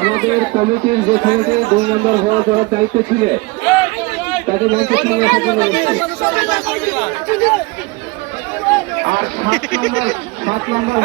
আমাদের কমিটির যে ছেলেটি 2 নম্বর হওয়ার যারা দায়িত্ব ছিল তাদের মঞ্চে আর 7 নম্বর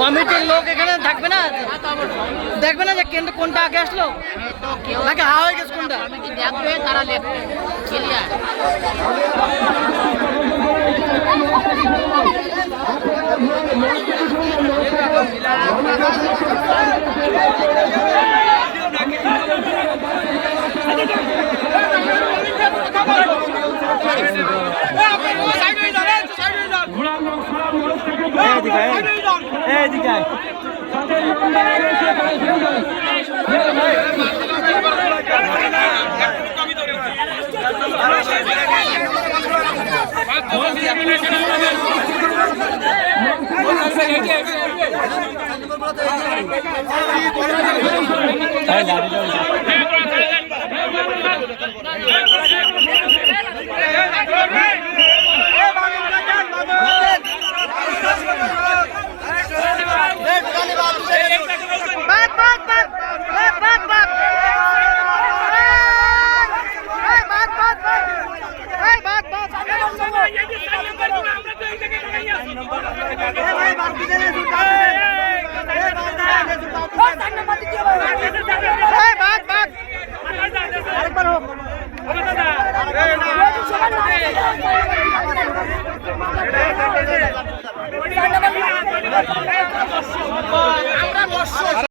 কমিটির লোক এখানে থাকবে না, দেখবে না যে কেন্দ্র কোনটা আগে আসলো নাকি হাওয়া হয়ে গেছে কোনটা দেখবে, তারা লিখবে ক্লিয়ার।